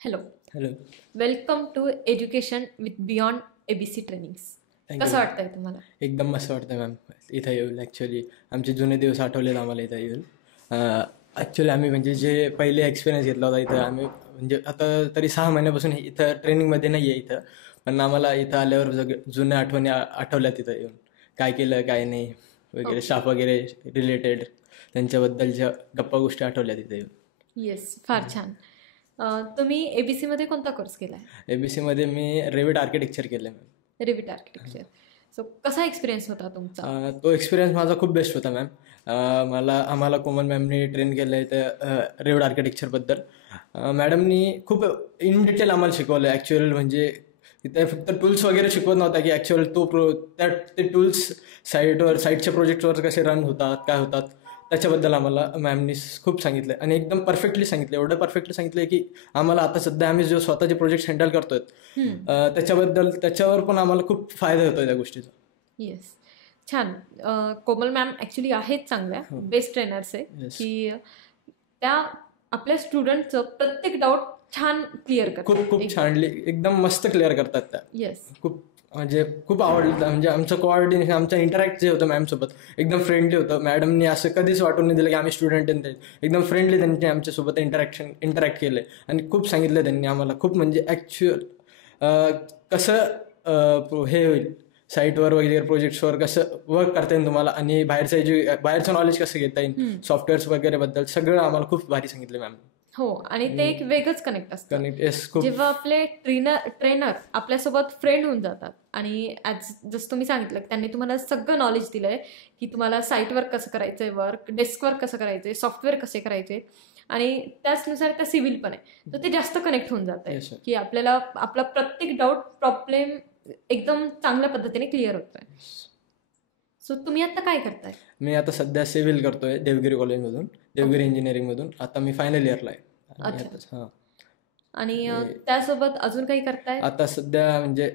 Hello. Hello. Welcome to education with beyond ABC trainings. कसं वाटतंय तुम्हाला? एकदम मस्त वाटतं मॅम इथं येऊन. ॲक्च्युली आमचे जुने दिवस आठवलेत आम्हाला इथं येऊन. ॲक्च्युली आम्ही म्हणजे जे पहिले एक्सपिरियन्स घेतला होता इथं आम्ही म्हणजे आता तरी 6 महिन्यापासून इथं ट्रेनिंगमध्ये नाही आहे इथं, पण आम्हाला इथं आल्यावर जुन्या आठवणी आठवल्यात तिथं येऊन. काय केलं काय नाही वगैरे, स्टाफ वगैरे रिलेटेड त्यांच्याबद्दलच्या गप्पा गोष्टी आठवल्या तिथं येऊन. येस, फार छान. तुम्ही ABC मध्ये कोणता कोर्स केला आहे? ABC मध्ये मी रेविट आर्किटेक्चर केलं आहे मॅम. Revit architecture. सो कसा एक्सपिरियन्स होता तुमचा? तो एक्सपिरियन्स माझा खूप बेस्ट होता मॅम. आम्हाला कोमल मॅमनी ट्रेन केलं आहे त्या रेविट आर्किटेक्चरबद्दल. मॅडमनी खूप इन डिटेल आम्हाला शिकवलं आहे. ॲक्च्युअल म्हणजे तिथे फक्त टूल्स वगैरे शिकवत नव्हता की ॲक्च्युअल ते टूल्स साईटच्या प्रोजेक्टवर कसे रन होतात, काय होतात त्याच्याबद्दल आम्हाला मॅमनी खूप सांगितलं आणि एकदम परफेक्टली सांगितलं. एवढं परफेक्टली सांगितलं की आम्हाला आता सध्या आम्ही जो स्वतःचे प्रोजेक्ट हँडल करतोय त्याच्यावर पण आम्हाला खूप फायदा होतोय त्या गोष्टीचा. येस, छान. कोमल मॅम ॲक्च्युली आहेत चांगल्या बेस्ट ट्रेनर्स आहे की त्या आपल्या स्टुडंटचं प्रत्येक डाऊट छान क्लिअर करतात. खूप छानली एकदम मस्त क्लिअर करतात त्या. येस, खूप आवडलं. म्हणजे आमचं कोऑर्डिनेशन, आमचं इंटरॅक्ट जे होतं मॅमसोबत एकदम फ्रेंडली होतं. मॅडमनी असं कधीच वाटून नाही दिलं की आम्ही स्टुडंट आहेत. एकदम फ्रेंडली त्यांनी आमच्यासोबत इंटरॅक्ट केलं आणि खूप सांगितलं त्यांनी आम्हाला. खूप म्हणजे ॲक्च्युअल कसं हे होईल साईटवर वगैरे प्रोजेक्ट्सवर कसं वर्क करता येईल तुम्हाला आणि बाहेरचं नॉलेज कसं घेता येईल सॉफ्टवेअर्स वगैरे बद्दल सगळं आम्हाला खूप भारी सांगितलं मॅम. हो, आणि ते एक वेगळंच कनेक्ट असतं जेव्हा आपले ट्रेनर आपल्यासोबत फ्रेंड होऊन जातात आणि जसं तुम्ही सांगितलं त्यांनी तुम्हाला सगळं नॉलेज दिलंय की तुम्हाला साईटवर कसं करायचंय वर्क, डेस्कवर कसं करायचंय, सॉफ्टवेअर कसे करायचे आणि त्याचनुसार त्या सिव्हिल पण आहे. तर ते जास्त कनेक्ट होऊन जात आहे की आपल्याला आपला प्रत्येक डाऊट प्रॉब्लेम एकदम चांगल्या पद्धतीने क्लिअर होतोय. सो तुम्ही आता काय करताय? मी आता सध्या सिव्हिल करतोय देवगिरी कॉलेजमधून, देवगिरी इंजिनिअरिंगमधून. आता मी फायनल इयरला आहे. अच्छा. आणि त्यासोबत अजून काही करताय? आता सध्या म्हणजे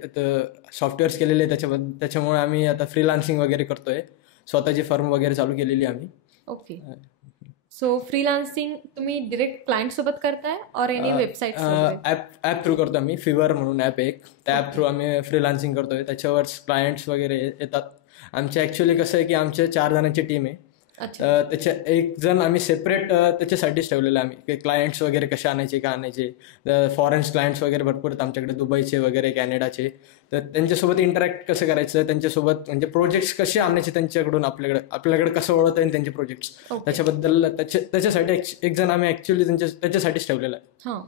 सॉफ्टवेअर्स केलेले त्याच्यामुळे आम्ही आता फ्रीलान्सिंग वगैरे करतोय. स्वतःची फर्म वगैरे चालू केलेली आम्ही. ओके. सो फ्रीलान्सिंग तुम्ही डिरेक्ट क्लायंट सोबत करताय और एनी वेबसाईट? ॲप थ्रू करतो आम्ही. फिवर म्हणून ॲप एक, त्या ॲप थ्रू आम्ही फ्रीलान्सिंग करतोय. त्याच्यावर क्लायंट्स वगैरे येतात. आमचे ॲक्च्युली कसं आहे की आमच्या 4 जणांची टीम आहे. त्याच्या एक जण आम्ही सेपरेट त्याच्यासाठीच ठेवलेलं आम्ही क्लायंट्स वगैरे कसे आणायचे, का आणायचे. फॉरेन क्लायंट्स वगैरे भरपूर आहेत आमच्याकडे, दुबईचे वगैरे, कॅनडाचे. तर त्यांच्यासोबत इंटरॅक्ट कसं करायचं, त्यांच्यासोबत म्हणजे प्रोजेक्ट्स कसे आणायचे त्यांच्याकडून आपल्याकडे कसं ओळखता येईल त्यांचे प्रोजेक्ट्स, त्याच्याबद्दल त्याच्यासाठी एक जण आम्ही ॲक्च्युली त्याच्यासाठीच ठेवलेला आहे.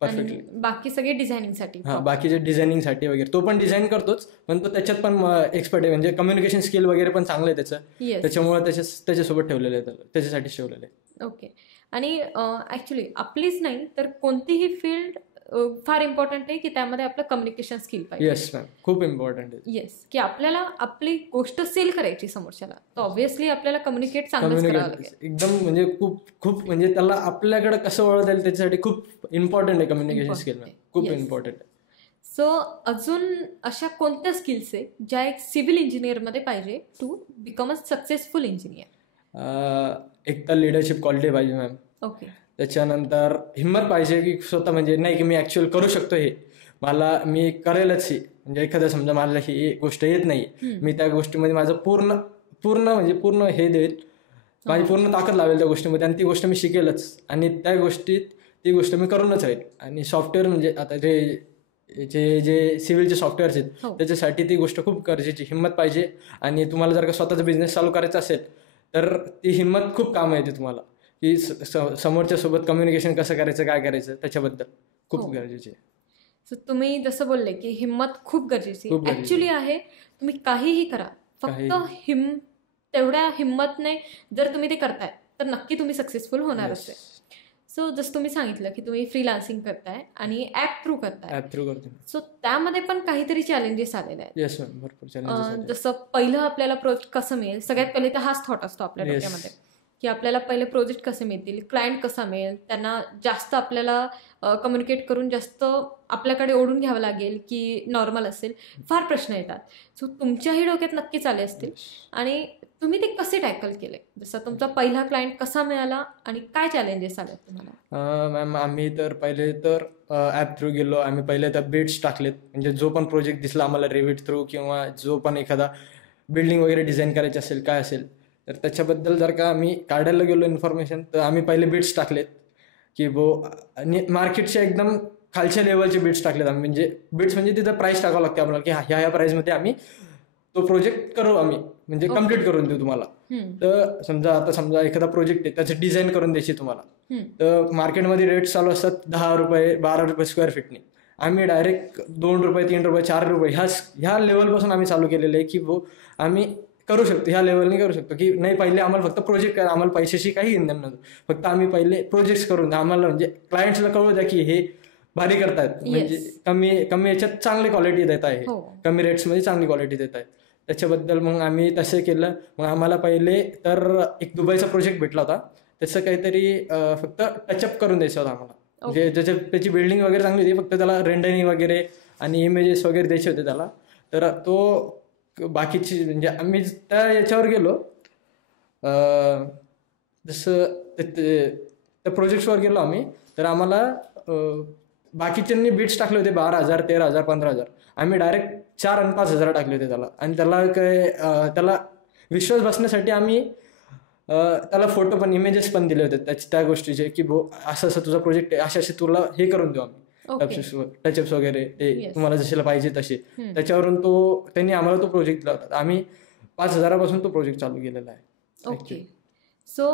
परफेक्टली. बाकी सगळे डिझायनिंगसाठी? बाकीचे डिझायनिंगसाठी वगैरे तो पण डिझाईन करतोच, पण तो त्याच्यात पण एक्सपर्ट आहे. म्हणजे कम्युनिकेशन स्किल वगैरे पण चांगलं आहे त्याचं. त्याच्यामुळे त्याच्यासोबत ठेवलेलं आहे, त्याच्यासाठीच ठेवलेलं आहे. ओके. आणि ॲक्च्युली आपलीच नाही तर कोणतीही फील्ड फार इम्पॉर्टंट आहे की त्यामध्ये आपलं कम्युनिकेशन स्किल पाहिजे. येस मॅम, खूप इम्पॉर्टंट आहे. येस, की आपल्याला आपली गोष्ट सेल करायची समोरच्याला, तर ऑब्व्हियसली आपल्याला कम्युनिकेट चांगलं करावं लागेल. एकदम म्हणजे खूप म्हणजे त्याला आपल्याकडे कसं ओळखता येईल त्याच्यासाठी खूप इम्पॉर्टंट आहे कम्युनिकेशन स्किल. खूप इम्पॉर्टंट आहे. सो अजून अशा कोणत्या स्किल्स आहे ज्या एक सिव्हिल इंजिनियरमध्ये पाहिजे to become a successful engineer? एक तर लिडरशिप क्वालिटी पाहिजे मॅम. ओके. त्याच्यानंतर हिंमत पाहिजे की स्वतः म्हणजे नाही की मी ॲक्च्युअल करू शकतो, मी करेलच. म्हणजे एखादं समजा मला ही गोष्ट येत नाही, मी त्या गोष्टीमध्ये माझं पूर्ण हे देईल, माझी पूर्ण ताकद लावेल त्या गोष्टीमध्ये आणि ती गोष्ट मी शिकेलच आणि ती गोष्ट मी करूनच राहील. आणि सॉफ्टवेअर म्हणजे आता जे सिव्हिलचे सॉफ्टवेअर्स आहेत त्याच्यासाठी ती गोष्ट खूप गरजेची. हिंमत पाहिजे. आणि तुम्हाला जर का स्वतःचा बिझनेस चालू करायचा असेल तर ती हिंमत खूप कामं येते तुम्हाला, की समोरच्या सोबत कम्युनिकेशन कसं करायचं, काय करायचं त्याच्याबद्दल खूप गरजेचे आहे. सो तुम्ही जसं बोलले की हिंमत खूप गरजेची ऍक्च्युली आहे. तुम्ही काहीही करा, फक्त तेवढ्या हिंमतने जर तुम्ही ते करताय तर नक्की तुम्ही सक्सेसफुल होणार असेल. सो जसं तुम्ही सांगितलं की तुम्ही फ्रीलान्सिंग करताय आणि ऍप थ्रू करताय. सो त्यामध्ये पण काहीतरी चॅलेंजेस आलेले आहेत. भरपूर चॅलेंजेस. जसं पहिलं आपल्याला प्रोजेक्ट कसं मिळेल, सगळ्यात पहिले तर हाच थॉट असतो आपल्या डोक्यामध्ये की आपल्याला पहिले प्रोजेक्ट कसे मिळतील, क्लायंट कसा मिळेल, त्यांना जास्त आपल्याला कम्युनिकेट करून जास्त आपल्याकडे ओढून घ्यावं लागेल की नॉर्मल असेल, फार प्रश्न येतात. सो तुमच्याही डोक्यात नक्कीच आले असतील आणि तुम्ही ते कसे टॅकल केले? जसं तुमचा पहिला क्लायंट कसा मिळाला आणि काय चॅलेंजेस आले तुम्हाला? मॅम आम्ही तर पहिले तर ॲप थ्रू गेलो. आम्ही पहिले तर बिड्स टाकलेत, म्हणजे जो पण प्रोजेक्ट दिसला आम्हाला रेविट थ्रू किंवा जो पण एखादा बिल्डिंग वगैरे डिझाईन करायची असेल काय असेल तर त्याच्याबद्दल जर का आम्ही काढायला गेलो इन्फॉर्मेशन तर आम्ही पहिले बिड्स टाकलेत की मार्केटच्या एकदम खालच्या लेवलचे बिड्स टाकलेत आम्ही. म्हणजे बिड्स म्हणजे तिथं प्राईस टाकावं लागते आपल्याला की ह्या प्राईसमध्ये आम्ही तो प्रोजेक्ट करू, आम्ही म्हणजे कम्प्लीट करून देऊ तुम्हाला. तर समजा एखादा प्रोजेक्ट आहे त्याची डिझाईन करून द्यायची तुम्हाला, तर मार्केटमध्ये रेट चालू असतात 10 रुपये 12 रुपये स्क्वेअर फीटने. आम्ही डायरेक्ट 2 रुपये 3 रुपये 4 रुपये ह्या लेवलपासून आम्ही चालू केलेलं आहे की आम्ही करू शकतो, ह्या लेवलने करू शकतो. की नाही पहिले आम्हाला फक्त प्रोजेक्ट करा, आम्हाला पैशाशी काही घेणं नव्हतं, फक्त आम्ही पहिले प्रोजेक्ट्स करून द्या आम्हाला, म्हणजे क्लायंट्सला कळू द्या की हे भारी करतायत, म्हणजे कमी याच्यात चांगली क्वालिटी देत आहे, कमी रेट्समध्ये चांगली क्वालिटी देत आहे. त्याच्याबद्दल मग आम्ही तसे केलं. मग आम्हाला पहिले तर एक दुबईचा प्रोजेक्ट भेटला होता, त्याचं काहीतरी फक्त टचअप करून द्यायचं होतं आम्हाला. म्हणजे त्याची बिल्डिंग वगैरे चांगली होती, फक्त त्याला रेंडरिंग वगैरे आणि इमेजेस वगैरे द्यायचे होते त्याला. तर तो बाकीची म्हणजे आम्ही त्या याच्यावर गेलो, जसं त्या प्रोजेक्ट्सवर गेलो आम्ही, तर आम्हाला बाकीच्यांनी बिट्स टाकले होते 12,000 13,000 15,000. आम्ही डायरेक्ट 4 आणि 5,000 टाकले होते त्याला. आणि त्याला विश्वास बसण्यासाठी आम्ही त्याला फोटो पण इमेजेस पण दिले होते त्या गोष्टीचे की असं तुझा प्रोजेक्ट आहे, असे तुला हे करून देऊ आम्ही, टचअप्स वगैरे ते तुम्हाला जसेला पाहिजे तसे. त्याच्यावरून त्यांनी आम्हाला तो प्रोजेक्ट दिला होता. आम्ही 5,000पासून तो प्रोजेक्ट चालू केलेला आहे. ओके. सो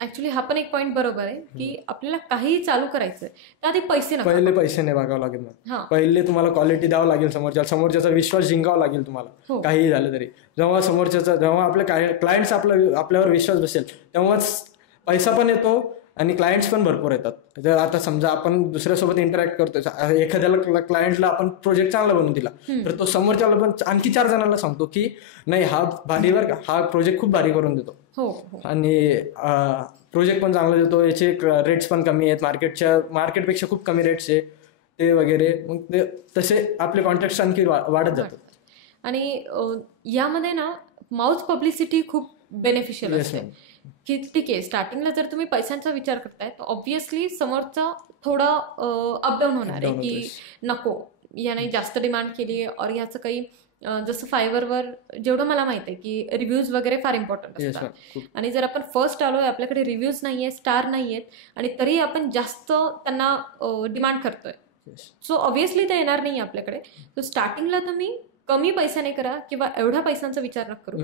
ऍक्च्युली हा पण एक पॉईंट बरोबर आहे की आपल्याला काहीही चालू करायचंय तर आधी पहिले पैसे नाही बघावं लागेल ना. पहिले तुम्हाला क्वालिटी द्यावं लागेल, समोरच्याचा विश्वास जिंकावा लागेल तुम्हाला. काहीही झालं तरी जेव्हा आपल्या क्लायंट्स आपल्यावर विश्वास बसेल तेव्हाच पैसा पण येतो आणि क्लायंट्स पण भरपूर येतात. जर आता समजा आपण दुसऱ्यासोबत इंटरॅक्ट करतोय, एखाद्याला क्लायंटला आपण प्रोजेक्ट चांगला बनवून दिला तर तो समोरच्याला पण आणखी 4 जणांना सांगतो की नाही हा भारीवर हा प्रोजेक्ट खूप भारी करून देतो आणि प्रोजेक्ट पण चांगला देतो, याचे रेट्स पण कमी आहेत, मार्केटपेक्षा खूप कमी रेट्स आहे ते वगैरे. मग ते तसे आपले कॉन्टॅक्ट्स आणखी वाढत जातात. आणि यामध्ये ना माउथ पब्लिसिटी खूप बेनिफिशियल असते की ठीक आहे स्टार्टिंगला जर तुम्ही पैशांचा विचार करताय तर ऑब्व्हियसली समोरचा थोडा अपडाऊन होणार आहे की नको याने जास्त डिमांड केली और याचं काही जसं फायवरवर जेवढं मला माहित आहे की रिव्ह्यूज वगैरे फार इम्पॉर्टंट असतात. आणि जर आपण फर्स्ट आलोय आपल्याकडे रिव्ह्यूज नाहीये, स्टार नाहीयेत आणि तरी आपण जास्त त्यांना डिमांड करतोय, सो ऑब्व्हियसली ते येणार नाही आपल्याकडे. सो स्टार्टिंगला तुम्ही कमी पैशाने करा किंवा एवढ्या पैशांचा विचार नका करू.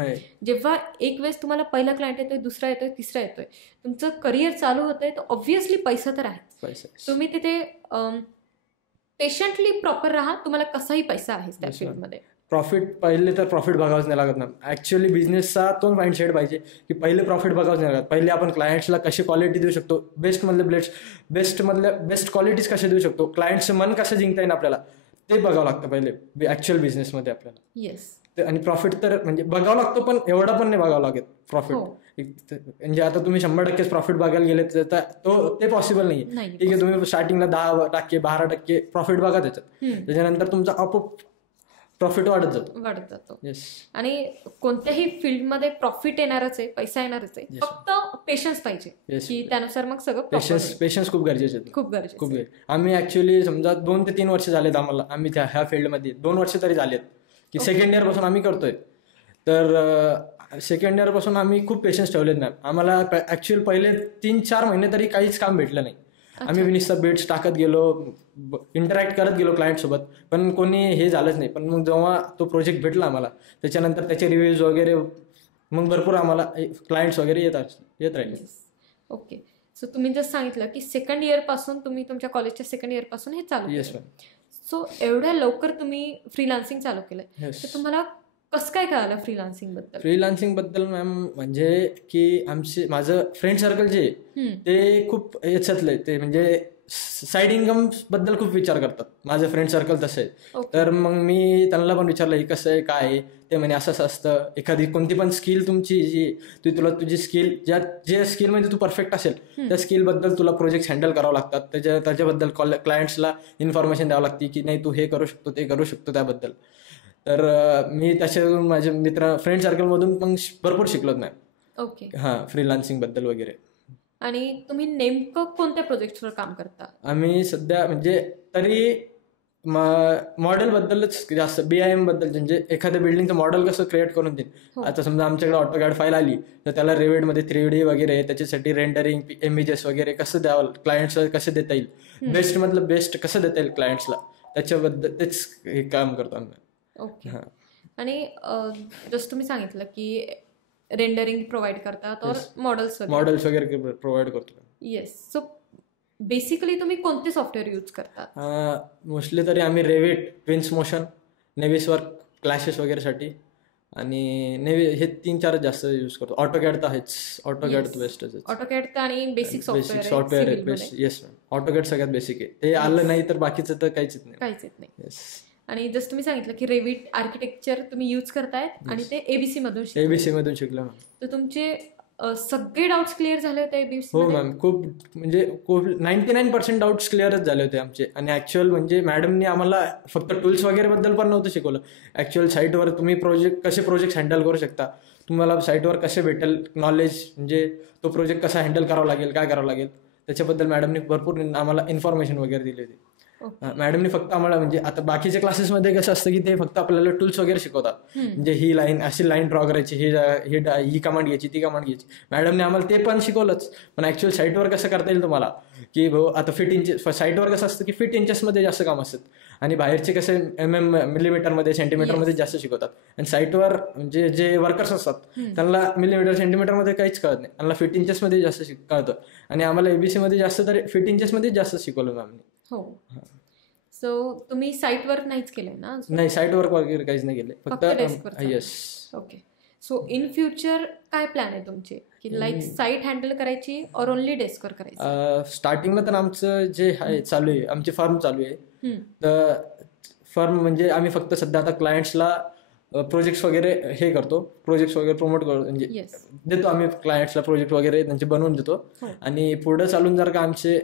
जेव्हा एक वेळेस तुम्हाला पहिला क्लायंट येतोय, दुसरा येतोय, तिसरा येतोय, तुमचं करिअर चालू होतंय तर ऑब्व्हियसली पैसा तर आहे. तुम्ही तिथे पेशंटली प्रॉपर राहा, तुम्हाला कसाही पैसा आहे त्या फील्डमध्ये. पहिले तर प्रॉफिट बघावंच नाही लागत ना. ऍक्च्युअली बिझनेसचा तो माइंडसेट पाहिजे की पहिले प्रॉफिट बघावंच नाही लागत. पहिले आपण क्लायंट्सला कशी क्वालिटी देऊ शकतो, बेस्टमधल्या बेस्ट क्वालिटीज कशा देऊ शकतो, क्लायंटचं मन कसं जिंकता येईल आपल्याला ते बघावं लागतं पहिले ऍक्च्युअल बिझनेसमध्ये आपल्याला. येस. आणि प्रॉफिट तर म्हणजे बघावं लागतो, पण एवढा पण नाही बघावं लागत प्रॉफिट. म्हणजे आता तुम्ही 100% प्रॉफिट बघायला गेले तर ते पॉसिबल नाही. ठीक आहे, तुम्ही स्टार्टिंगला 10% 12% प्रॉफिट बघा त्याच्यानंतर तुमचा आपोआप प्रॉफिट वाढत जातो. आणि कोणत्याही फील्डमध्ये प्रॉफिट येणारच आहे, पैसा येणारच आहे, फक्त पेशन्स पाहिजे की त्यानुसार मग सगळं. पेशन्स खूप गरजेचे आहेत, खूप गरजेचे. आम्ही ऍक्च्युअली समजा 2 ते 3 वर्ष झालेत आम्हाला, आम्ही ह्या फील्डमध्ये 2 वर्ष तरी झालेत की सेकंड इयर पासून आम्ही करतोय. तर सेकंड इयर पासून आम्ही खूप पेशन्स ठेवलेत मॅम. आम्हाला ऍक्च्युअल पहिले 3-4 महिने तरी काहीच काम भेटलं नाही. आम्ही नुसतं बेड्स टाकत गेलो, इंटरॅक्ट करत गेलो क्लायंट सोबत, पण कोणी हे झालंच नाही. पण मग जेव्हा तो प्रोजेक्ट भेटला आम्हाला त्याच्यानंतर त्याचे रिव्ह्यूज वगैरे मग भरपूर आम्हाला क्लायंट्स वगैरे येत राहिले. ओके. सो तुम्ही जसं सांगितलं की सेकंड इयर पासून तुम्ही तुमच्या कॉलेजच्या सेकंड इयर पासून हे चालू केलं. सो एवढ्या लवकर तुम्ही फ्रीलान्सिंग चालू केलंय तर तुम्हाला कसं काय कळालं फ्रीलान्सिंग बद्दल? मॅम म्हणजे की माझं फ्रेंड सर्कल जे ते खूप याच्यातलं ते म्हणजे साईड इन्कम बद्दल खूप विचार करतात. माझं फ्रेंड सर्कल तसं आहे. तर मग मी त्यांना पण विचारलं हे कसं आहे काय आहे. ते म्हणे असं असं असतं, एखादी कोणती पण स्किल तुमची जी तुला तुझी स्किल जे स्किलमध्ये तू परफेक्ट असेल त्या स्किलबद्दल तुला प्रोजेक्ट हँडल करावं लागतात. त्याच्याबद्दल क्लायंट्सला इन्फॉर्मेशन द्यावं लागते की नाही तू हे करू शकतो ते करू शकतो त्याबद्दल. तर मी त्याच्यातून माझ्या फ्रेंड सर्कलमधून मग भरपूर शिकलो नाही. ओके. हां, फ्रीलान्सिंग बद्दल वगैरे. आणि तुम्ही नेमकं कोणत्या प्रोजेक्टवर काम करता? आम्ही सध्या म्हणजे तरी मॉडेल बद्दलच जास्त, BIM बद्दल, म्हणजे एखाद्या बिल्डिंगचं मॉडेल कसं क्रिएट करून देईल. आता समजा आमच्याकडे ऑटोकॅड फाईल आली तर त्याला रेविडमध्ये 3D वगैरे त्याच्यासाठी रेंडरिंग इमेजेस वगैरे कसं द्यावं क्लायंट्सला, कसं देता येईल, बेस्ट मधलं बेस्ट कसं देता येईल क्लायंट्सला, त्याच्याबद्दल तेच हे काम करतो आम्ही. ओके. आणि जसं तुम्ही सांगितलं की रेंडरिंग प्रोव्हाइड करता तर मॉडेल्स वगैरे प्रोव्हाइड करतो. येस. सो बेसिकली तुम्ही कोणते सॉफ्टवेअर यूज करता? मोस्टली तरी आम्ही रेविट, ट्विन्स मोशन, नेव्हिसवर्क क्लॅशेस वगैरेसाठी, आणि हे 3-4 जास्त यूज करतो. ऑटोकॅड तर आहेच, ऑटोकॅड तर बेस्टच आहे. ऑटोकॅड आणि बेसिक सॉफ्टवेअर आहे बेस्ट. येस मॅम, ऑटोकॅड सगळ्यात बेसिक आहे. ते आलं नाही तर बाकीचं तर काहीच नाही. येस. आणि जसं तुम्ही सांगितलं की रेविट आर्किटेक्चर तुम्ही यूज करताय आणि ते ABC मधून शिकलो मॅम. तर तुमचे सगळे डाऊट्स क्लिअर झाले होते ABC? हो मॅम, खूप 99% डाऊट्स क्लिअरच झाले होते आमचे. आणि ऍक्च्युअल म्हणजे मॅडमनी आम्हाला फक्त टूल्स वगैरे बद्दल पण नव्हतं शिकवलं. ऍक्च्युअल साईटवर तुम्ही कसे प्रोजेक्ट हँडल करू शकता, तुम्हाला साईटवर कसे भेटेल नॉलेज, म्हणजे तो प्रोजेक्ट कसा हँडल करावा लागेल, काय करावं लागेल, त्याच्याबद्दल मॅडमनी भरपूर आम्हाला इन्फॉर्मेशन वगैरे दिली होती. मॅडमनी फक्त आम्हाला, म्हणजे आता बाकीच्या क्लासेसमध्ये कसं असतं की ते फक्त आपल्याला टूल्स वगैरे शिकवतात, म्हणजे ही लाईन अशी लाईन ड्रॉ करायची, ही कमांड घ्यायची, ती कमांड घ्यायची. मॅडमने आम्हाला ते पण शिकवलंच. पण ऍक्च्युअल साईटवर कसं करता येईल तुम्हाला, की भाऊ आता फिट इंचेस, साईटवर कसं असतं की फिट इंचेसमध्ये जास्त काम असतात आणि बाहेरचे कसे मिलीमीटरमध्ये सेंटीमीटरमध्ये जास्त शिकवतात. आणि साईटवर म्हणजे जे वर्कर्स असतात त्यांना मिलीमीटर सेंटीमीटरमध्ये काहीच कळत नाही, त्यांना फिट इंचेसमध्ये जास्त कळतं. आणि आम्हाला ABC मध्ये जास्त तर फिट इंचेसमध्ये जास्त शिकवलं मॅमने. हो. सो तुम्ही साईटवर नाहीच केलंय ना? नाही, साईटवर वगैरे काहीच नाही केलंय, फक्त डेस्कवर. Yes. Okay. So in future काय प्लॅन आहे तुमचे, की लाईक साईट हँडल करायची और ओनली डेस्कवर करायची? स्टार्टिंगला तर आमचं जे आहे चालू आहे, आमची फर्म चालू आहे. तर फर्म म्हणजे आम्ही फक्त सध्या आता क्लायंट्सला प्रोजेक्ट्स वगैरे हे करतो, प्रोजेक्ट्स वगैरे प्रमोट करतो, म्हणजे देतो आम्ही क्लायंट्सला प्रोजेक्ट वगैरे त्यांचे बनवून देतो. आणि पुढे चालून जर का आमचे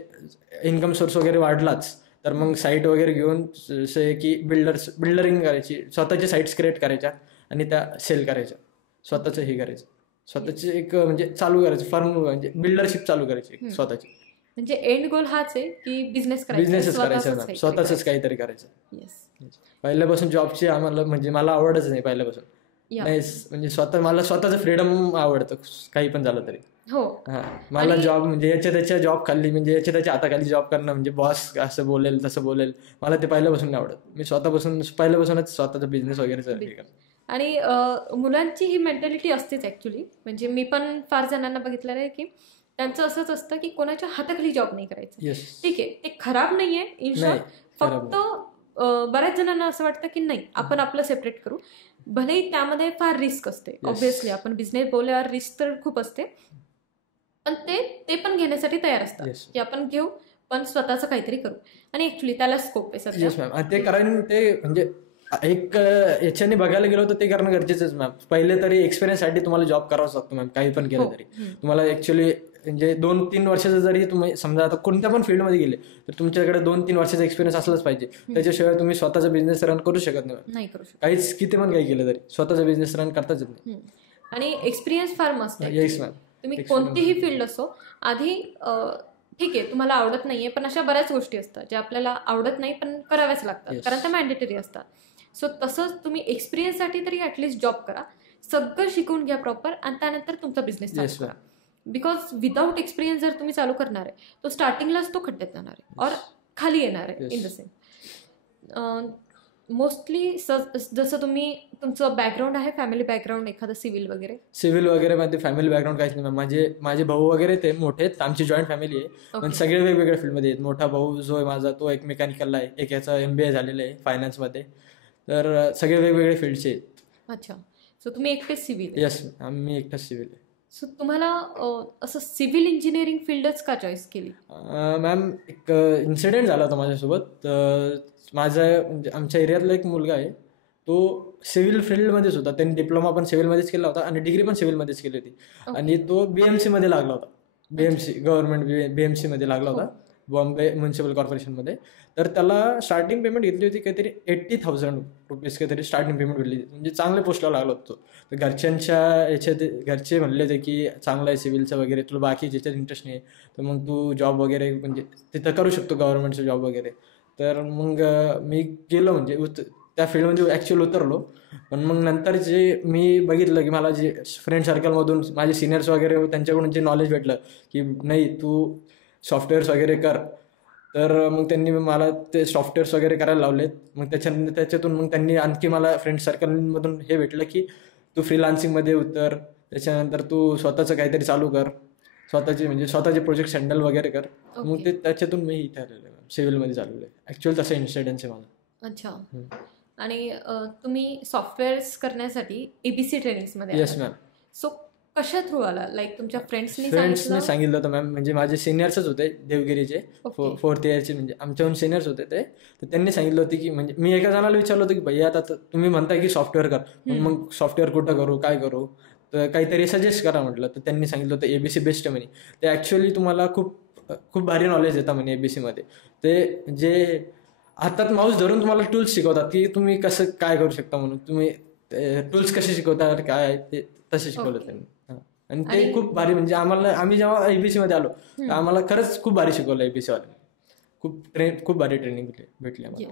इन्कम सोर्स वगैरे वाढलाच तर मग साईट वगैरे घेऊन जसे की बिल्डरिंग करायची, स्वतःचे साईट्स क्रिएट करायच्या आणि त्या सेल करायच्या, स्वतःचं हे करायचं, स्वतःचे एक म्हणजे चालू करायचं फर्म, म्हणजे बिल्डरशिप चालू करायची स्वतःची. म्हणजे एंड गोल हाच आहे की बिझनेसच करायचा, स्वतःच काहीतरी करायचं. पहिल्यापासून जॉबची आम्हाला म्हणजे मला आवडच नाही पहिल्यापासून. नाही म्हणजे मला स्वतःचं फ्रीडम आवडतं, काही पण झालं तरी. हो. मला जॉब म्हणजे याच्या त्याच्या जॉब खाली, म्हणजे याच्या त्याच्या हाताखाली जॉब करणं, म्हणजे बॉस असं बोलेल तसं बोलेल, मला ते पहिल्यापासून नाही आवडत. मी पहिल्यापासूनच स्वतःचा बिझनेस वगैरे. आणि मुलांची ही मेंटॅलिटी असतेच ऍक्च्युली. म्हणजे मी पण फार जणांना बघितलेलं आहे की त्यांचं असंच असतं की कोणाच्या हाताखाली जॉब नाही करायचं. ठीक आहे, ते खराब नाहीये इन शॉर्ट, फक्त बऱ्याच जणांना असं वाटतं की नाही आपण आपलं सेपरेट करू. भलेही त्यामध्ये फार रिस्क असते, ऑब्व्हियसली आपण बिझनेस बोलल्यावर रिस्क तर खूप असते, पण ते पण घेण्यासाठी तयार असतात की आपण घेऊ पण स्वतःचं काहीतरी करू. आणि ऍक्च्युली त्याला स्कोप आहे सध्या. ते कारण ते म्हणजे एक याच्याने बघायला गेलो तर ते करणं गरजेचंच मॅम. पहिले तरी एक्सपिरियन्ससाठी तुम्हाला जॉब करावाच लागतो मॅम, काही पण केलं तरी. तुम्हाला ऍक्च्युली म्हणजे 2-3 वर्षाचं जरी तुम्ही समजा आता कोणत्या पण फील्डमध्ये गेले तर तुमच्याकडे 2-3 वर्षाचा एक्सपिरियन्स असलाच पाहिजे. त्याच्याशिवाय तुम्ही स्वतःचा बिझनेस रन करू शकत नाही. काहीच किती पण काही केलं तरी स्वतःचा बिझनेस रन करताच येत नाही. आणि एक्सपिरियन्स फार मस्त आहे. Yes ma'am. तुम्ही कोणतीही फील्ड असो, आधी ठीक आहे तुम्हाला आवडत नाहीये पण अशा बऱ्याच गोष्टी असतात ज्या आपल्याला आवडत नाही पण कराव्याच लागतात, कारण त्या मॅन्डेटरी असतात. सो तसंच तुम्ही एक्सपिरियन्ससाठी तरी ॲटलिस्ट जॉब करा, सगळं शिकून घ्या प्रॉपर, आणि त्यानंतर तुमचा बिझनेस चालू करा. बिकॉज विदाऊट एक्सपिरियन्स जर तुम्ही चालू करणार आहे तो स्टार्टिंगलाच तो खड्ड्यात जाणार आहे और खाली येणार आहे इन द सेम. मोस्टली जसं तुमचं बॅकग्राऊंड आहे, फॅमिली बॅकग्राऊंड, एखादं सिव्हिल वगैरे मध्ये फॅमिली बॅकग्राऊंड काहीच नाही. माझे भाऊ वगैरे ते मोठे, आमची जॉईंट फॅमिली आहे, पण सगळे वेगवेगळ्या फील्डमध्ये आहेत. मोठा भाऊ जो आहे माझा तो एक मेकॅनिकलला आहे, एक याचा MBA झालेला आहे फायनान्समध्ये. तर सगळे वेगवेगळे फील्डचे आहेत. अच्छा. सो तुम्ही एकटेच सिव्हिल? येस, आम्ही एकटाच सिव्हिल आहे. सो तुम्हाला असं सिव्हिल इंजिनिअरिंग फील्डच का चॉईस केली? मॅम, एक इन्सिडेंट झाला होता माझ्यासोबत. माझा म्हणजे आमच्या एरियातला एक मुलगा आहे, तो सिव्हिल फील्डमध्येच होता. त्यांनी डिप्लोमा पण सिव्हिलमध्येच केला होता आणि डिग्री पण सिव्हिलमध्येच केली होती. आणि तो BMC मध्ये लागला होता. BMC गव्हर्नमेंट BMC मध्ये लागला होता, बॉम्बे म्युन्सिपल कॉर्पोरेशनमध्ये. तर त्याला स्टार्टिंग पेमेंट घेतली होती काहीतरी 80,000 रुपीज काहीतरी स्टार्टिंग पेमेंट भेटली. म्हणजे चांगल्या पोस्टला लागला होता तो. तर घरच्यांच्या याच्यात घरचे म्हणले होते की चांगलं आहे सिव्हिलचं वगैरे, तुला बाकी ज्याच्यात इंटरेस्ट नाही तर मग तू जॉब वगैरे म्हणजे तिथं करू शकतो गव्हर्नमेंटचा जॉब वगैरे. तर मग मी गेलो म्हणजे त्या फील्डमध्ये ॲक्च्युअल उतरलो. पण मग नंतर जे मी बघितलं की मला जे फ्रेंड सर्कलमधून माझे सिनियर्स वगैरे त्यांच्याकडून जे नॉलेज भेटलं की नाही तू सॉफ्टवेअर्स वगैरे कर, तर मग त्यांनी मला ते सॉफ्टवेअर्स वगैरे करायला लावलेत. मग त्याच्यातून मग त्यांनी आणखी मला फ्रेंड सर्कलमधून हे भेटलं की तू फ्रीलान्सिंगमध्ये उतर, त्याच्यानंतर तू स्वतःचं काहीतरी चालू कर, स्वतःचे प्रोजेक्ट हँडल वगैरे कर. मग ते त्याच्यातून मी इथे आलेलो आहे, सिव्हिलमध्ये झालेलो आहे. ॲक्च्युअल तसं इन्सिडेन्स आहे माझा. अच्छा. आणि तुम्ही सॉफ्टवेअर्स करण्यासाठी ABC ट्रेनिंग्समध्ये? Yes ma'am. सो कशा थ्रू आला? लाईक तुमच्या फ्रेंड्सनी सांगितलं होतं मॅम. म्हणजे माझे सिनियर्सच होते देवगिरीचे, 4th इयरचे, म्हणजे आमच्याहून सिनियर्स होते ते. तर त्यांनी सांगितलं होतं की म्हणजे मी एका जणाला विचारलं होतं की भैया आता तुम्ही म्हणताय की सॉफ्टवेअर कर, मग सॉफ्टवेअर कुठं करू, काय करू, तर काहीतरी सजेस्ट करा म्हटलं. तर त्यांनी सांगितलं होतं ABC बेस्ट म्हणे. ते ॲक्च्युअली तुम्हाला खूप भारी नॉलेज देतात म्हणे ABCमध्ये. ते जे हातात माऊस धरून तुम्हाला टूल्स शिकवतात की तुम्ही कसं काय करू शकता, म्हणून तुम्ही टूल्स कसे शिकवतात काय ते तसे शिकवलं त्यांनी. आणि ते खूप भारी, म्हणजे आम्ही जेव्हा ABC मध्ये आलो तर आम्हाला खरंच खूप भारी शिकवलं ABC वाले. खूप भारी ट्रेनिंग भेटली आम्हाला.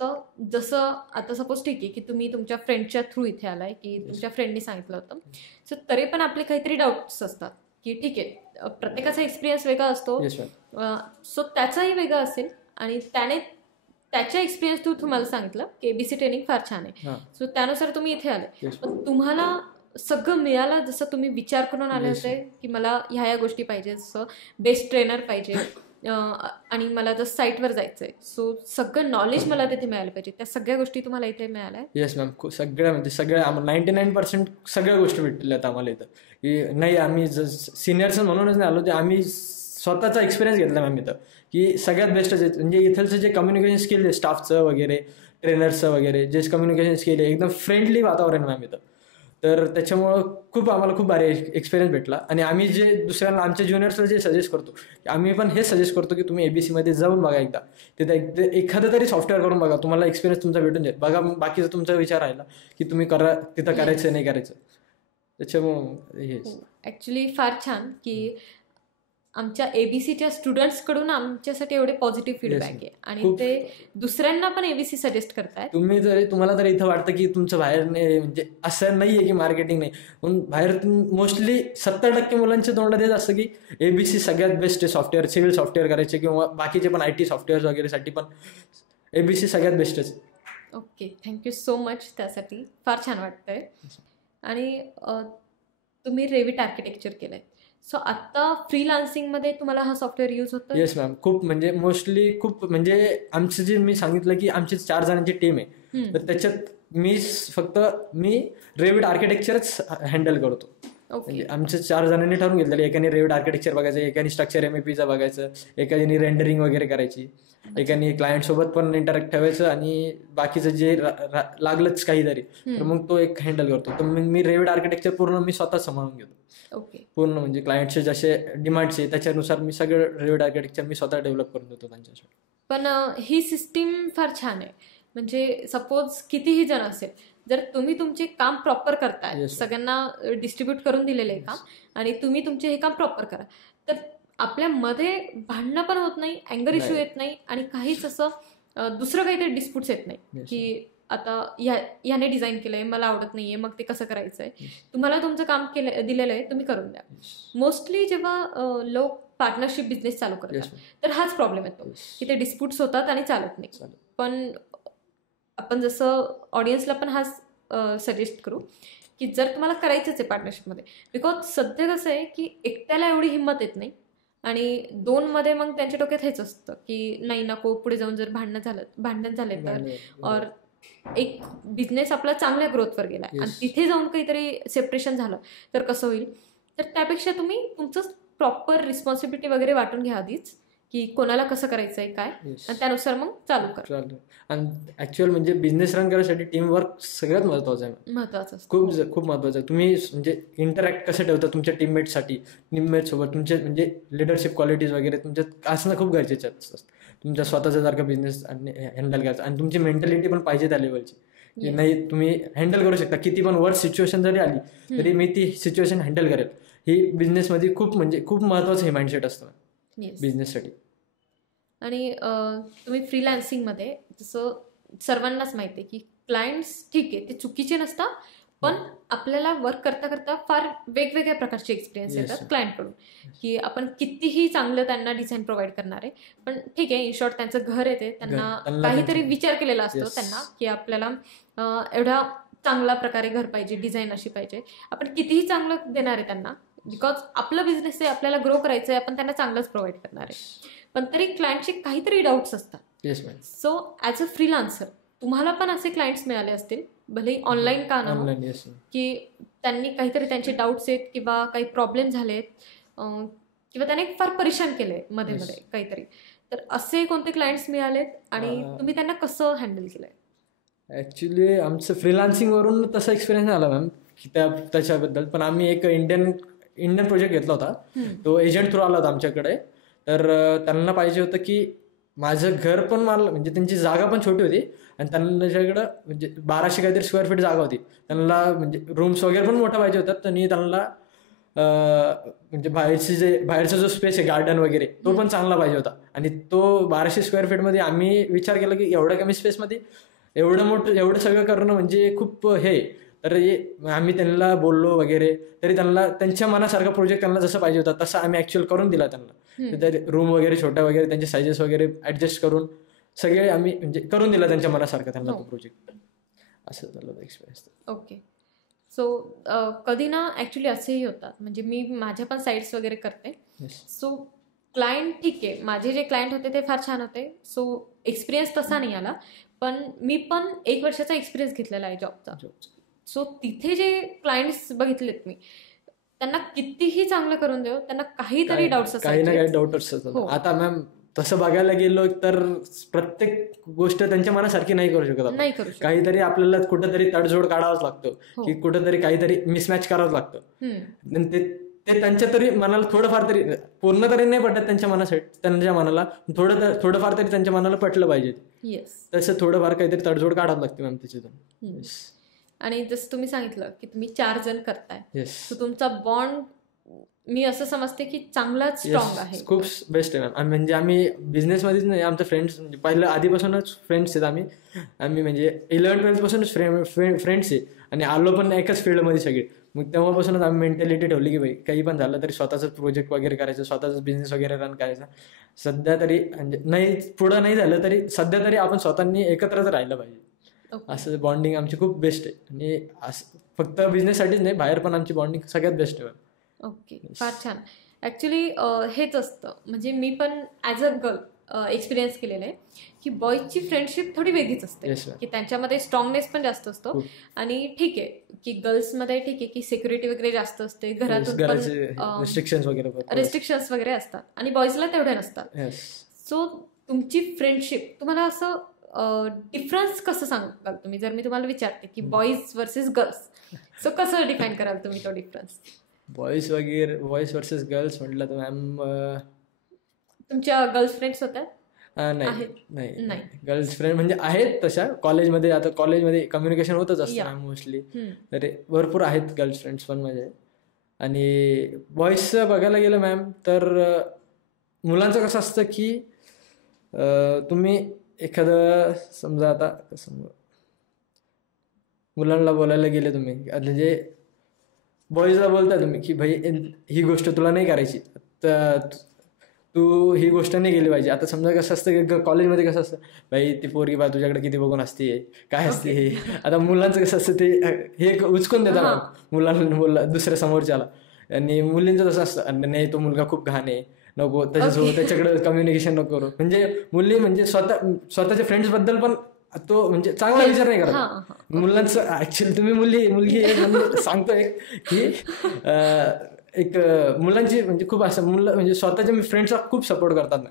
तर जसं आता सपोज ठीक आहे की तुम्ही तुमच्या फ्रेंडच्या थ्रू इथे आलाय की तुमच्या फ्रेंडनी सांगितलं होतं. सो तरी पण आपले काहीतरी डाऊट्स असतात की ठीक आहे प्रत्येकाचा एक्सपिरियन्स वेगळा असतो. सो त्याचाही वेगळा असेल आणि त्याने त्याच्या एक्सपिरियन्स थ्रू तुम्हाला सांगितलं की ABC ट्रेनिंग फार छान आहे. सो त्यानुसार तुम्ही इथे आले. पण तुम्हाला सगळं मिळालं जसं तुम्ही विचार करून आले होते की मला ह्या गोष्टी पाहिजे, जसं बेस्ट ट्रेनर पाहिजे आणि मला जर साईटवर जायचंय, सो सगळं नॉलेज मला तिथे मिळालं पाहिजे, त्या सगळ्या गोष्टी तुम्हाला इथे मिळाल्या? Yes ma'am. सगळ्या 99% सगळ्या गोष्टी भेटल्यात आम्हाला इथं. की नाही आम्ही सिनियर्स म्हणूनच नाही आलो, ते आम्ही स्वतःचा एक्सपिरियन्स घेतला मॅम इथं की सगळ्यात बेस्टच आहे. म्हणजे इथलचं जे कम्युनिकेशन स्किल आहे स्टाफचं वगैरे, ट्रेनर्सचं वगैरे जे कम्युनिकेशन स्किल आहे, एकदम फ्रेंडली वातावरण मॅम इथं. तर त्याच्यामुळं आम्हाला खूप भारी एक्सपिरियन्स भेटला. आणि आम्ही जे दुसऱ्यांना आमच्या ज्युनियर्सला जे सजेस्ट करतो, आम्ही पण हे सजेस्ट करतो की तुम्ही ABCमध्ये जाऊन बघा एकदा, तिथं एखादं तरी सॉफ्टवेअर करून बघा, तुम्हाला एक्सपिरियन्स तुमचा भेटून जाईल. बघा बाकीचा तुमचा विचार राहिला की तुम्ही तिथं करायचं नाही करायचं. त्याच्यामुळं हे ॲक्च्युली फार छान की आमच्या ABCच्या स्टुडंट्सकडून आमच्यासाठी एवढे पॉझिटिव्ह फीडबॅक आहे आणि ते दुसऱ्यांना पण ABC सजेस्ट करतायत. तुम्हाला तर इथं वाटतं की तुमचं बाहेर म्हणजे असं नाहीये की मार्केटिंग नाही, पण बाहेर मोस्टली 70% मुलांच्या तोंडात येत असतं की ABC सगळ्यात बेस्ट आहे सॉफ्टवेअर, सिव्हिल सॉफ्टवेअर करायचे किंवा बाकीचे पण IT सॉफ्टवेअर वगैरेसाठी पण ABC सगळ्यात बेस्टच. Okay, thank you so much. त्यासाठी फार छान वाटतंय. आणि तुम्ही रेविट आर्किटेक्चर केलंय, सो आता फ्रीलान्सिंगमध्ये तुम्हाला हा सॉफ्टवेअर यूज होतो? Yes ma'am. खूप म्हणजे मोस्टली म्हणजे आमचं जे मी सांगितलं की आमची 4 जणांची टीम आहे, तर त्याच्यात मी रेविट आर्किटेक्चरच हँडल करतो. म्हणजे आमच्या 4 जणांनी ठरवून घेतलेलं, एकाने रेविट आर्किटेक्चर बघायचं, एकाने स्ट्रक्चर MEPचं बघायचं, एकाने रेंडरिंग वगैरे करायची, एकाने क्लायंट सोबत पण इंटरॅक्ट ठेवायचं आणि बाकीचं जे लागलंच काहीतरी तर मग तो एक हँडल करतो. तर मग मी रेविट आर्किटेक्चर पूर्ण मी स्वतः सांभाळून घेतो. पूर्ण म्हणजे क्लायंटचे जसे डिमांड्स आहे त्याच्यानुसार मी सगळं रेविट आर्किटेक्चर मी स्वतः डेव्हलप करून देतो त्यांच्यासाठी. पण ही सिस्टीम फार छान आहे. म्हणजे सपोज कितीही जण असेल, जर तुम्ही तुमचे काम प्रॉपर करताय, सगळ्यांना डिस्ट्रीब्यूट करून दिलेलं आहे काम आणि तुम्ही तुमचे हे काम प्रॉपर करा, तर आपल्यामध्ये भांडणं पण होत नाही, अँगर इश्यू येत नाही आणि काहीच असं दुसरं काहीतरी डिस्प्यूट्स येत नाही की आता ह्याने डिझाईन केलंय, मला आवडत नाहीये, मग ते कसं करायचंय. तुम्हाला तुमचं काम दिलेलं आहे, तुम्ही करून द्या. मोस्टली जेव्हा लोक पार्टनरशिप बिझनेस चालू करतात तर हाच प्रॉब्लेम येतो की ते डिस्प्यूट्स होतात आणि चालत नाही. पण आपण जसं ऑडियन्सला पण हाच सजेस्ट करू की जर तुम्हाला करायचंच आहे पार्टनरशिपमध्ये, बिकॉज सध्या कसं आहे की एकट्याला एवढी हिंमत येत नाही आणि 2 मध्ये मग त्यांच्या डोक्यात हेच असतं की नाही नको, पुढे जाऊन जर भांडण झालं तर, और एक बिझनेस आपला चांगल्या ग्रोथवर गेला आणि तिथे जाऊन काहीतरी सेपरेशन झालं तर कसं होईल. तर त्यापेक्षा तुम्ही तुमचं प्रॉपर रिस्पॉन्सिबिलिटी वगैरे वाटून घ्या आधीच, की कोणाला कसं करायचंय काय, आणि त्यानुसार मग चालू करा. आणि ऍक्च्युअल म्हणजे बिझनेस रन करायसाठी टीम वर्क सगळ्यात महत्वाचं आहे. महत्वाचं खूप महत्वाचं आहे. तुम्ही म्हणजे इंटरॅक्ट कसं ठेवता तुमच्या टीममेट सोबत, तुमचे म्हणजे लिडरशिप क्वालिटीज वगैरे तुमच्यात असणं खूप गरजेचं असतं. तुमच्या स्वतःचा सारखा बिझनेस हँडल करायचा आणि तुमची मेंटॅलिटी पण पाहिजे त्या लेवलची, की नाही तुम्ही हँडल करू शकता. किती पण वर्स्ट सिच्युएशन जरी आली तरी मी ती सिच्युएशन हँडल करेल. ही बिझनेसमध्ये खूप महत्वाचं हे माइंडसेट असतं बिझनेससाठी. आणि तुम्ही फ्रीलान्सिंगमध्ये जसं सर्वांनाच माहिती आहे की क्लायंट्स ठीक आहे ते चुकीचे नसतात, पण आपल्याला वर्क करता करता फार वेगवेगळ्या प्रकारचे एक्सपिरियन्स येतात क्लायंटकडून, की आपण कितीही चांगलं त्यांना डिझाईन प्रोव्हाइड करणार आहे, पण ठीक आहे इन शॉर्ट त्यांचं घर येते, त्यांना काहीतरी विचार केलेला असतो त्यांना की आपल्याला एवढा चांगला प्रकारे घर पाहिजे, डिझाईन अशी पाहिजे. आपण कितीही चांगलं देणार आहे त्यांना, बिकॉज आपलं बिझनेस आहे, आपल्याला ग्रो करायचं आहे, आपण त्यांना चांगलंच प्रोव्हाइड करणार आहे. पण तरी क्लायंटचे काहीतरी डाऊट्स असतात. सो ॲज अ फ्रीलान्सर तुम्हाला पण असे क्लायंट्स मिळाले असतील, भले ऑनलाईन का ना, की त्यांनी काहीतरी त्यांचे डाऊट्स आहेत किंवा काही प्रॉब्लेम झालेत किंवा त्याने फार परेशान केलंय मध्ये काहीतरी. तर असे कोणते क्लायंट्स मिळालेत आणि तुम्ही त्यांना कसं हँडल केलंय? ॲक्च्युली आमचं फ्रीलान्सिंगवरून तसा एक्सपिरियन्स आला मॅम त्याच्याबद्दल. पण आम्ही एक इंडियन प्रोजेक्ट घेतला होता, तो एजंट थ्रू आला होता आमच्याकडे. तर त्यांना पाहिजे होतं की माझं घर पण मला म्हणजे त्यांची जागा पण छोटी होती आणि त्यांच्याकडं म्हणजे 1200 काहीतरी स्क्वेअर फीट जागा होती. त्यांना म्हणजे रूम्स वगैरे पण मोठा पाहिजे होतात. त्यांनी त्यांना म्हणजे बाहेरचा जो स्पेस आहे गार्डन वगैरे तो पण चांगला पाहिजे होता. आणि तो 1200 स्क्वेअर फीटमध्ये आम्ही विचार केला की एवढ्या कमी स्पेसमध्ये एवढं सगळं करणं म्हणजे खूप हे. तर आम्ही त्यांना बोललो वगैरे, तरी त्यांना त्यांच्या मनासारखा प्रोजेक्ट त्यांना जसं पाहिजे होता तसं आम्ही ऍक्च्युअल करून दिला त्यांना. रूम वगैरे छोट्या वगैरे त्यांचे सायझेस वगैरे ऍडजस्ट करून सगळे आम्ही म्हणजे करून दिला त्यांच्या मनासारखा त्यांना तो प्रोजेक्ट. असं झालं एक्सपिरियन्स. ओके. सो कधी ना ऍक्च्युली असेही होतात, म्हणजे मी माझ्या पण साईट्स वगैरे करते. सो क्लायंट ठीक आहे, माझे जे क्लायंट होते ते फार छान होते. सो एक्सपिरियन्स तसा नाही आला, पण मी पण 1 वर्षाचा एक्सपिरियन्स घेतलेला आहे जॉबचा. सो तिथे जे क्लायंट्स बघितलेत मी, त्यांना कितीही चांगलं करून देऊ, त्यांना काहीतरी डाऊट्स काही ना काही डाऊट असतात. आता मॅम तसं बघायला गेलो तर प्रत्येक गोष्ट त्यांच्या मनासारखी नाही करू शकत. काहीतरी आपल्याला कुठेतरी तडजोड काढावाच लागतो, की कुठेतरी काहीतरी मिसमॅच करावंच लागतं. ते त्यांच्या तरी मनाला थोडंफार तरी, पूर्ण तरी नाही पटत त्यांच्या मनाला, थोडंफार तरी त्यांच्या मनाला पटलं पाहिजे. तसं थोडंफार काहीतरी तडजोड काढावं लागते मॅम त्याच्यातून. आणि जसं तुम्ही सांगितलं की तुम्ही 4 जण करताय, तर तुमचा बॉन्ड मी असं समजते की चांगलाच स्ट्रॉंग आहे, खूप बेस्ट आहे मॅम. म्हणजे आम्ही बिझनेसमध्येच नाही, आमचे फ्रेंड्स म्हणजे पहिलं आधीपासूनच फ्रेंड्स आहेत. आम्ही म्हणजे 11-12 पासूनच फ्रेंड्स आहे आणि आलो पण एकाच फील्डमध्ये सगळे. मग तेव्हापासूनच आम्ही मेंटॅलिटी ठेवली की भाई काही पण झालं तरी स्वतःच प्रोजेक्ट वगैरे करायचं, स्वतःच बिझनेस वगैरे रन करायचा. सध्या तरी म्हणजे नाही, पुढं नाही झालं तरी सध्या तरी आपण स्वतःनी एकत्रच राहिलं पाहिजे. असं बॉन्डिंग आमची खूप बेस्ट आहे. आणि असं फक्त बिझनेससाठीच नाही, बाहेर पण आमची बॉन्डिंग सगळ्यात बेस्ट आहे. ओके, फार छान. ॲक्च्युली हेच असतं, म्हणजे मी पण ॲज अ गर्ल एक्सपिरियन्स केलेलं आहे की बॉईजची फ्रेंडशिप थोडी वेगळीच असते, की त्यांच्यामध्ये स्ट्रॉंगनेस पण जास्त असतो. आणि ठीक आहे की गर्ल्समध्ये ठीक आहे की सिक्युरिटी वगैरे जास्त असते, घरातून पण रिस्ट्रिक्शन्स वगैरे असतात, आणि बॉईजला तेवढे नसतात. सो तुमची फ्रेंडशिप तुम्हाला असं डिफरन्स कसं सांगाल तुम्ही, जर मी तुम्हाला विचारते की बॉईज वर्सेस गर्ल्स, सो कसं डिफाईन कराल तुम्ही तो डिफरन्स? बॉईज वर्सेस गर्ल्स म्हटलं तर मॅम, तुमच्या गर्ल्स फ्रेंड्स होत्या? नाही, गर्ल्स फ्रेंड म्हणजे आहेत तशा कॉलेजमध्ये. आता कॉलेजमध्ये कम्युनिकेशन होतच असतं मॅम मोस्टली, तर भरपूर आहेत गर्ल्स फ्रेंड्स पण माझे. आणि बॉईजचं बघायला गेलं मॅम तर मुलांचं कसं असतं की तुम्ही एखादं समजा आता कसं मुलांना बोलायला गेले तुम्ही, म्हणजे बॉईजला बोलता तुम्ही की भाई ही गोष्ट तुला नाही करायची, तर तू ही गोष्ट नाही केली पाहिजे. आता समजा कसं असतं की कॉलेजमध्ये कसं असतं, भाई ती पोरगी बा तुझ्याकडे किती बघून असते, काय असते हे. आता मुलांचं कसं असतं ते हे उचकून देतात मुलांना दुसऱ्या समोरच्याला. आणि मुलींचं कसं असतं, नाही तो मुलगा खूप घाण आहे, नको त्याच्यासोबत, त्याच्याकडे कम्युनिकेशन नको करू. म्हणजे मुली म्हणजे स्वतःच्या फ्रेंड्सबद्दल पण तो म्हणजे चांगला विचार नाही करत मुलांचं. ऍक्च्युअली तुम्ही मुलगी सांगतोय की एक मुलांची म्हणजे खूप असं मुलं म्हणजे स्वतःच्या फ्रेंड्सला खूप सपोर्ट करतात ना,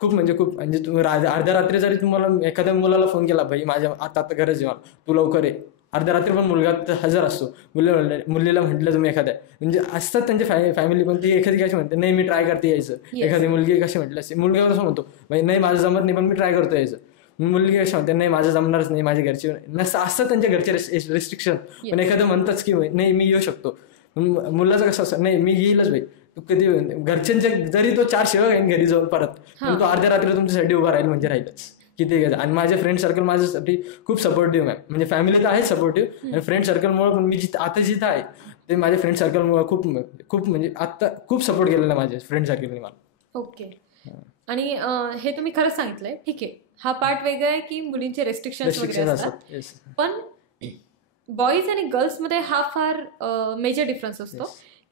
खूप म्हणजे तुम्ही अर्ध्या रात्री जरी तुम्हाला एखाद्या मुलाला फोन केला, भाई माझ्या आता गरज आहे मला, तू लवकर ये, अर्ध्या रात्री पण मुलगा हजर असतो. मुलीला म्हटलं तुम्ही एखाद्या म्हणजे असतात त्यांची फॅमिली पण ती एखादी कशी म्हणते नाही मी ट्राय करते यायचं, एखादी मुलगी कशी म्हटलं असते, मुलगा कसं म्हणतो भाई नाही माझं जमत नाही पण मी ट्राय करतो यायचं, मुलगी कशी म्हणते नाही माझं जमणारच नाही, माझ्या घरची नसतं, असतात त्यांच्या घरचे रिस्ट्रिक्शन. पण एखादं म्हणतंच की नाही मी येऊ शकतो, मुलाचं कसं असं नाही मी येईलच भाई, तू कधी घरच्यांच्या जरी तो 4 शिवाय घेईन घरी जाऊन परत, पण तो अर्ध्या रात्री तुमच्यासाठी उभा राहील म्हणजे राहीलच किती घ्यायचं. आणि माझे फ्रेंड सर्कल माझ्यासाठी खूप सपोर्टिव्ह आहे, म्हणजे फॅमिली तर आहे सपोर्टिव्ह आणि फ्रेंड सर्कलमुळे पण मी आता जिथं आहे ते माझ्या फ्रेंड सर्कलमुळे खूप म्हणजे आता खूप सपोर्ट केलेला माझ्या फ्रेंड सर्कलने मला. ओके. आणि हे तुम्ही खरंच सांगितलंय, ठीक आहे, हा पार्ट वेगळा आहे की मुलींचे रेस्ट्रिक्शन्स वगैरे असतात, पण बॉईज आणि गर्ल्समध्ये हा फार मेजर डिफरन्स असतो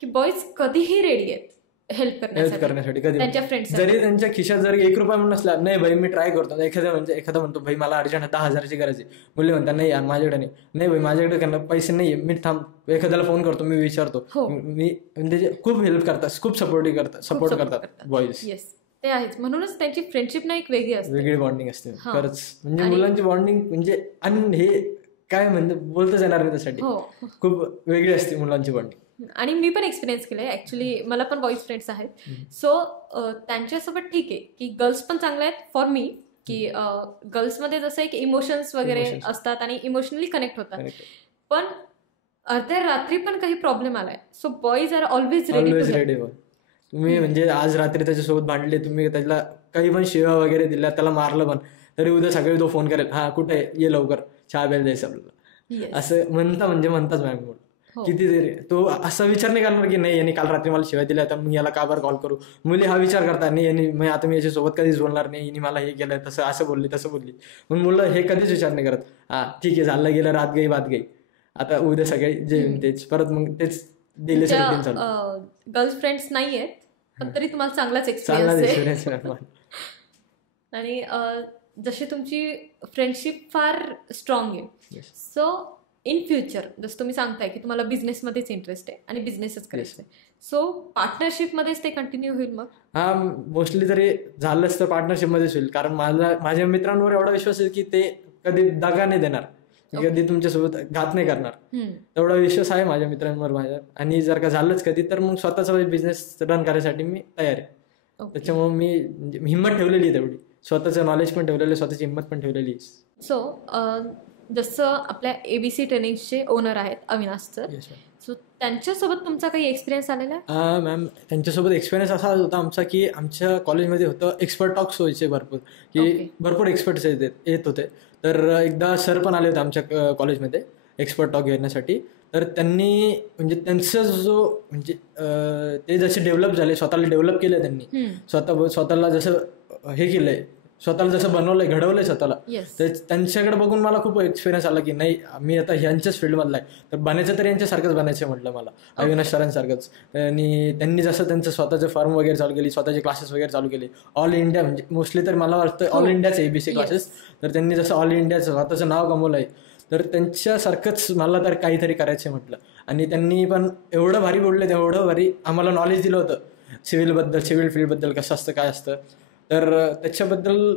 की बॉईज कधीही रेडी आहेत हेल्प करण्यासाठी कधी त्यांच्या फ्रेंड्स, जरी त्यांच्या खिशात जरी 1 रुपया म्हणून नसला, नाही भाई मी ट्राय करतो. एखादा म्हणतो भाई मला अर्जंट 10,000ची गरज आहे, मुली म्हणतात नाही यार माझ्याकडे नाही भाई माझ्याकडे पैसे नाही, मी थांब एखाद्याला फोन करतो, मी विचारतो, मी म्हणजे खूप हेल्प करतात, खूप सपोर्ट करतात बॉईज. येस ते आहेच, म्हणूनच त्यांची फ्रेंडशिप ना एक वेगळी बॉन्डिंग असते खरंच, म्हणजे मुलांची बॉन्डिंग म्हणजे आणि हे काय म्हणजे बोलतच येणार नाही त्यासाठी, खूप वेगळी असते मुलांची बॉन्डिंग. आणि मी पण एक्सपिरियन्स केलंय ऍक्च्युली, मला पण बॉईज फ्रेंड्स आहेत, सो त्यांच्यासोबत ठीक आहे की गर्ल्स पण चांगल्या आहेत फॉर मी, की गर्ल्समध्ये जसं एक इमोशन्स वगैरे असतात आणि इमोशनली कनेक्ट होतात, पण अर्ध्या रात्री पण काही प्रॉब्लेम आलाय so boys are always ready. तुम्ही म्हणजे आज रात्री त्याच्यासोबत भांडले, तुम्ही त्याला काही पण शिव्या वगैरे दिल्या, त्याला मारलं पण, तरी उद्या सकाळी तो फोन करेल, हा कुठे ये लवकर चहा प्यायला जायचं आपल्याला, असं म्हणताच मॅम. कितीतरी तो असा विचार नाही करणार की नाही यांनी काल रात्री मला शिवाय दिल्या तर मी याला का बरं कॉल करू. मुली हा विचार करतात नाही यांनी आता मी याच्यासोबत कधीच बोलणार नाही, यांनी मला हे केलं तसं असं बोलली तसं बोलली, पण मुलं हे कधीच विचार नाही करत, हा ठीक आहे झालं गेलं रात गई बात गई, आता उद्या सगळे जे तेच परत मग तेच डेली रुटीन चालू. गर्ल्स फ्रेंड्स नाही आहेत पण तरी तुम्हाला चांगलाच एक्सपिरियन्स आहे. आणि जशी तुमची फ्रेंडशिप फार स्ट्रॉंग आहे, सो इन फ्युचर जसं तुम्ही सांगताय की तुम्हाला बिझनेसमध्येच इंटरेस्ट आहे आणि बिझनेसच करायचं आहे, सो पार्टनरशिपमध्येच ते कंटिन्यू होईल मग? हा मोस्टली तरी झालंच तर पार्टनरशिपमध्येच होईल, कारण माझ्या मित्रांवर एवढा विश्वास आहे की ते कधी दगा नाही देणार, कधी तुमच्यासोबत घात नाही करणार, तेवढा विश्वास आहे माझ्या मित्रांवर माझ्या. आणि जर का झालंच कधी तर मग स्वतःचा बिझनेस रन करायसाठी मी तयार आहे. त्याच्यामुळे मी हिंमत ठेवलेली तेवढी, स्वतःचं नॉलेज पण ठेवलेलं, स्वतःची हिंमत पण ठेवलेली. सो जसं आपल्या ABC ट्रेनिंगचे ओनर आहेत अविनाश सर, सो त्यांच्यासोबत तुमचा काही एक्सपिरियन्स आलेला आहे? मॅम त्यांच्यासोबत एक्सपिरियन्स असा होता आमचा की आमच्या कॉलेजमध्ये होतं एक्सपर्ट टॉक्स व्हायचे भरपूर, की भरपूर एक्सपर्ट्स येत होते. तर एकदा सर पण आले होते आमच्या कॉलेजमध्ये एक्सपर्ट टॉक घेण्यासाठी. तर त्यांनी म्हणजे त्यांचा जो म्हणजे ते जसे डेव्हलप झाले, स्वतःला डेव्हलप केलं त्यांनी, स्वतःला जसं हे केलंय, स्वतःला जसं बनवलंय घडवलंय स्वतःला, तर त्यांच्याकडे बघून मला खूप एक्सपिरियन्स आला की नाही मी आता ह्यांच्याच फील्डमधला आहे, तर बनायचं तरी यांच्यासारखंच बनायचं म्हटलं मला, अविनाश सरांसारखंच. आणि त्यांनी जसं त्यांचं स्वतःचं फर्म वगैरे चालू केली, स्वतःचे क्लासेस वगैरे चालू केले ऑल इंडिया, म्हणजे मोस्टली तर मला वाटतं ऑल इंडियाच ABC क्लासेस. तर त्यांनी जसं ऑल इंडियाचं स्वतःचं नाव कमवलंय, तर त्यांच्यासारखंच मला तर काहीतरी करायचं म्हटलं. आणि त्यांनी पण एवढं भारी बोलले, तेवढं भारी आम्हाला नॉलेज दिलं होतं सिव्हिल फील्डबद्दल कसं असतं काय असतं. तर त्याच्याबद्दल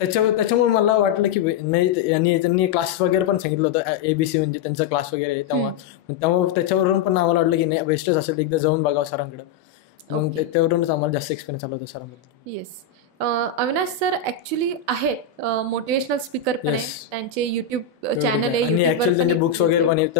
त्याच्यामुळे मला वाटलं की नाही, आणि त्यांनी क्लास वगैरे पण सांगितलं होतं ABC म्हणजे त्यांचा क्लास वगैरे, तेव्हा त्याच्यावरून पण आम्हाला वाटलं की नाही बेस्टच असेल, एकदा जाऊन बघावं सरांकडे. मग त्याच्यावरूनच आम्हाला जास्त एक्सपिरियन्स आला होता सरांबद्दल. येस, अविनाश सर ऍक्च्युली आहेत मोटिवेशनल स्पीकर पण आहे, त्यांचे युट्यूब चॅनल आहे, आणि ऍक्च्युअली त्यांचे बुक्स वगैरे पण आहेत,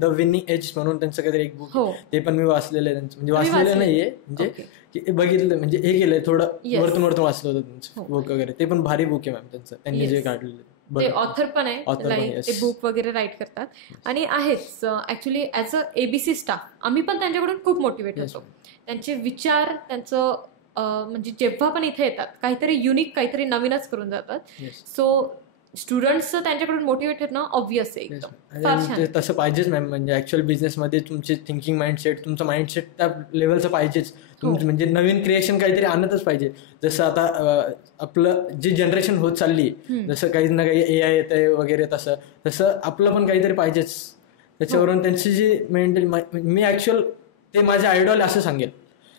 द विनिंग एज म्हणून त्यांचं काहीतरी एक बुक, ते पण मी वाचलेलं आहे त्यांचं, म्हणजे वाचलेलं नाहीये म्हणजे बघितलं, म्हणजे हे केलंय थोडं वरतून वाचलं होतं त्यांचं बुक वगैरे, ते पण भारी बुक आहे मॅम त्यांचं, त्यांनी जे काढलेलं. ते ऑथर पण आहे, ते बुक वगैरे राईट करतात आणि आहेच. Actually as a ABC staff आम्ही पण त्यांच्याकडून खूप मोटिवेट होतो. त्यांचे विचार, त्यांचं म्हणजे जेव्हा पण इथे येतात काहीतरी युनिक, काहीतरी नवीनच करून जातात. सो स्टुडंट्स त्यांच्याकडून मोटिवेट होणं ऑब्व्हियस आहे एकदम. फार छान. तसं पाहिजेच मॅम. म्हणजे ऍक्च्युअल बिझनेसमध्ये तुमचे थिंकिंग माइंडसेट, तुमचं माइंडसेट त्या लेवलचं पाहिजेच. तुमचं म्हणजे नवीन क्रिएशन काहीतरी आणतच पाहिजे. जसं आता आपलं जी जनरेशन होत चालली, जसं काही ना काही AI येत आहे वगैरे, तसं आपलं पण काहीतरी पाहिजेच. त्याच्यावरून त्यांची जी मेंटल, मी ऍक्च्युअल ते माझे आयडॉल असं सांगेल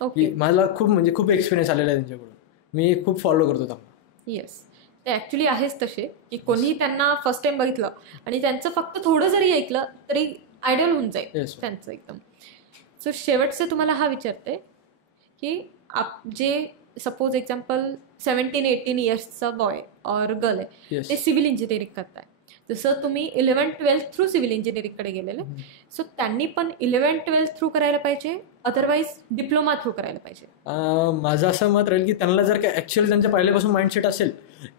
की मला खूप एक्सपिरियन्स आलेला आहे त्यांच्याकडून. मी खूप फॉलो करतो त्यांना. येस, ते ऍक्च्युली आहेच तसे की कोणी त्यांना फर्स्ट टाइम बघितलं आणि त्यांचं फक्त थोडं जरी ऐकलं तरी आयडियल होऊन जाईल त्यांचं एकदम. सो शेवटचं तुम्हाला हा विचारते की जे सपोज एक्झाम्पल 17-18 इयर्सचा बॉय और गर्ल आहे, ते सिव्हिल इंजिनिअरिंग करताय. जसं तुम्ही 11-12 थ्रू सिव्हिल इंजिनिअरिंगकडे गेलेले, सो त्यांनी पण 11-12 थ्रू करायला पाहिजे, अदरवाईज डिप्लोमा थ्रू करायला पाहिजे? माझं असं मत राहील की त्यांना जर का ऍक्च्युअली त्यांच्या पहिल्यापासून माइंडसेट असेल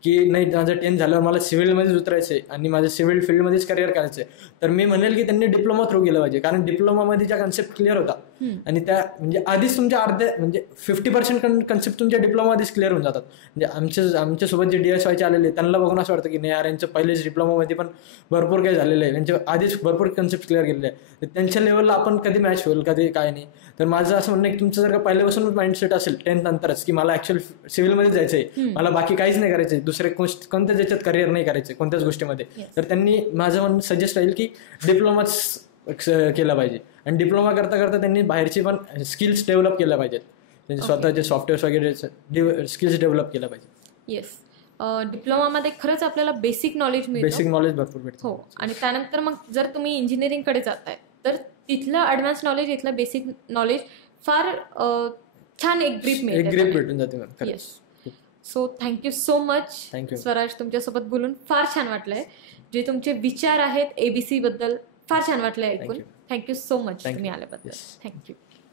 की नाही माझं 10th झाल्यावर मला सिव्हिलमध्येच उतरायचं आहे आणि माझं सिव्हिल फील्डमध्येच करिअर करायचं आहे, तर मी म्हणेल की त्यांनी डिप्लोमा थ्रू गेलं पाहिजे. कारण डिप्लोमामध्ये ज्या कन्सेप्ट क्लिअर होता आणि त्या म्हणजे आधीच तुमच्या 50% कन्सेप्ट तुमच्या डिप्लोमामध्येच क्लिअर होऊन जातात. म्हणजे आमच्यासोबत जे DSYचे आलेले त्यांना बघून असं वाटतं की नाही यार यांचं पहिलेच डिप्लोमामध्ये पण भरपूर काही झालेलं आहे, त्यांच्या आधीच भरपूर कन्सेप्ट क्लिअर केलेले आहे, तर त्यांच्या लेवलला आपण कधी मॅच होईल कधी काय नाही. तर माझं असं म्हणणं आहे की तुमचं जर का पहिल्यापासून माइंडसेट असेल 10th नंतरच की मला ऍक्च्युअल सिव्हिलमध्ये जायचं आहे, मला बाकी काहीच नाही करायचं आहे, दुसरे कोणत्याच याच्यात करिअर नाही करायचं कोणत्याच गोष्टीमध्ये, तर त्यांनी माझं म्हणणं सजेस्ट राहील की डिप्लोमाच केला पाहिजे. आणि डिप्लोमा करता करता त्यांनी बाहेरची पण स्किल्स डेव्हलप केल्या पाहिजेत, त्यांचे स्वतःचे सॉफ्टवेअर्स वगैरे स्किल्स डेव्हलप केल्या पाहिजे. येस, डिप्लोमामध्ये खरंच आपल्याला बेसिक नॉलेज मिळतं, बेसिक नॉलेज भरपूर भेटतं. हो. आणि त्यानंतर मग जर तुम्ही इंजिनिअरिंगकडे जाताय तर तिथलं ॲडव्हान्स नॉलेज, इथलं बेसिक नॉलेज फार छान एक ग्रीप भेटून जाते. Yes. So thank you so much Swaraj, तुमच्यासोबत बोलून फार छान वाटलंय. जे तुमचे विचार आहेत ABC बद्दल फार छान वाटलंय ऐकून. थँक्यू सो मच तुम्ही आल्याबद्दल. थँक्यू.